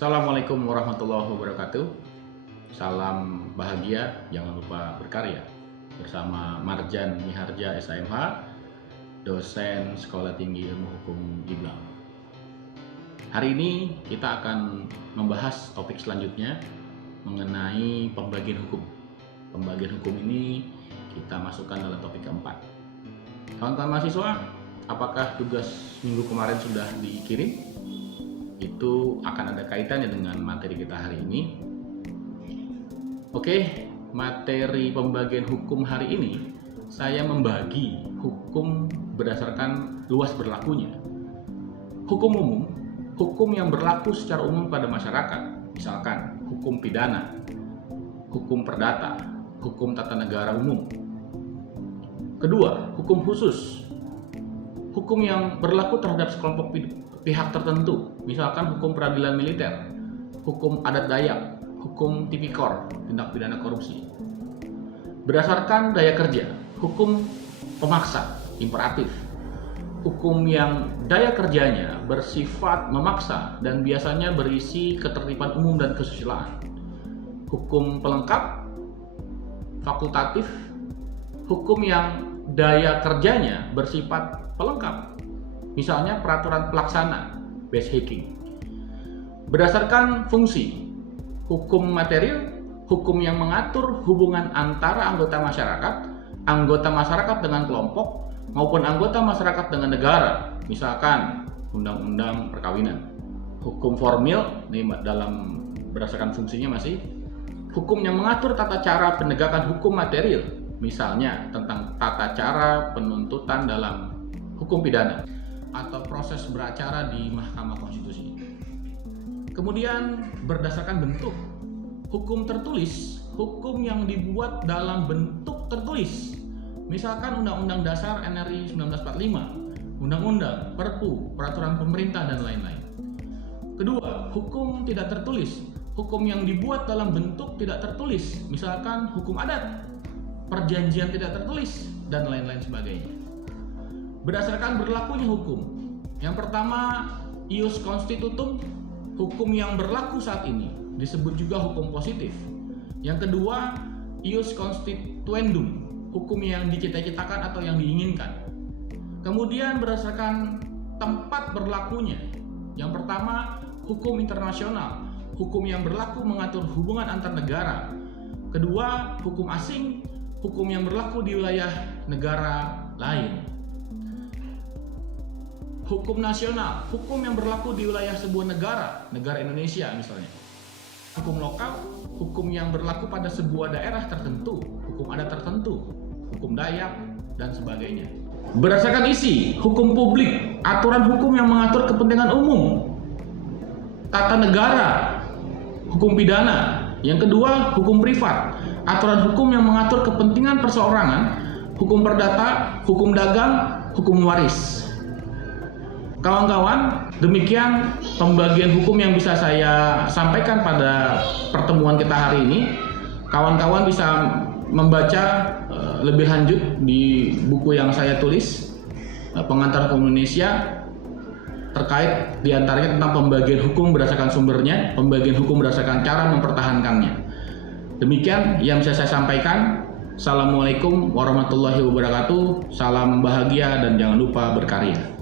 Assalamualaikum warahmatullahi wabarakatuh. Salam bahagia, jangan lupa berkarya. Bersama Marjan Miharja SHMH, dosen Sekolah Tinggi Ilmu Hukum IBLAM. Hari ini kita akan membahas topik selanjutnya mengenai pembagian hukum. Pembagian hukum ini kita masukkan dalam topik keempat. Kawan-kawan mahasiswa, apakah tugas minggu kemarin sudah dikirim? Itu akan ada kaitannya dengan materi kita hari ini. Oke, materi pembagian hukum hari ini saya membagi hukum berdasarkan luas berlakunya. Hukum umum, hukum yang berlaku secara umum pada masyarakat, misalkan hukum pidana, hukum perdata, hukum tata negara umum. Kedua, hukum khusus, hukum yang berlaku terhadap sekelompok pihak tertentu, misalkan hukum peradilan militer, hukum adat Dayak, hukum tipikor, tindak pidana korupsi. Berdasarkan daya kerja, hukum pemaksa, imperatif, hukum yang daya kerjanya bersifat memaksa dan biasanya berisi ketertiban umum dan kesusilaan. Hukum pelengkap, fakultatif, hukum yang daya kerjanya bersifat pelengkap, misalnya peraturan pelaksana, base hacking. Berdasarkan fungsi, hukum material, hukum yang mengatur hubungan antara anggota masyarakat dengan kelompok, maupun anggota masyarakat dengan negara, misalkan undang-undang perkawinan. Hukum formil, ini dalam berdasarkan fungsinya masih, hukum yang mengatur tata cara penegakan hukum material, misalnya tentang tata cara penuntutan dalam hukum pidana atau proses beracara di Mahkamah Konstitusi. Kemudian berdasarkan bentuk, hukum tertulis, hukum yang dibuat dalam bentuk tertulis, misalkan Undang-Undang Dasar NRI 1945, Undang-Undang, Perpu, Peraturan Pemerintah, dan lain-lain. Kedua, hukum tidak tertulis, hukum yang dibuat dalam bentuk tidak tertulis, misalkan hukum adat, perjanjian tidak tertulis, dan lain-lain sebagainya. Berdasarkan berlakunya hukum, yang pertama ius constitutum, hukum yang berlaku saat ini, disebut juga hukum positif. Yang kedua ius constituendum, hukum yang dicita-citakan atau yang diinginkan. Kemudian berdasarkan tempat berlakunya, yang pertama hukum internasional, hukum yang berlaku mengatur hubungan antar negara. Kedua, hukum asing, hukum yang berlaku di wilayah negara lain. Hukum nasional, hukum yang berlaku di wilayah sebuah negara Indonesia misalnya. Hukum lokal, hukum yang berlaku pada sebuah daerah tertentu, hukum adat tertentu, hukum Dayak, dan sebagainya. Berdasarkan isi, hukum publik, aturan hukum yang mengatur kepentingan umum. Tata negara, hukum pidana. Yang kedua, hukum privat, aturan hukum yang mengatur kepentingan perseorangan, hukum perdata, hukum dagang, hukum waris. Kawan-kawan, demikian pembagian hukum yang bisa saya sampaikan pada pertemuan kita hari ini. Kawan-kawan bisa membaca lebih lanjut di buku yang saya tulis, Pengantar Hukum Indonesia, terkait diantaranya tentang pembagian hukum berdasarkan sumbernya, pembagian hukum berdasarkan cara mempertahankannya. Demikian yang bisa saya sampaikan. Assalamualaikum warahmatullahi wabarakatuh. Salam bahagia dan jangan lupa berkarya.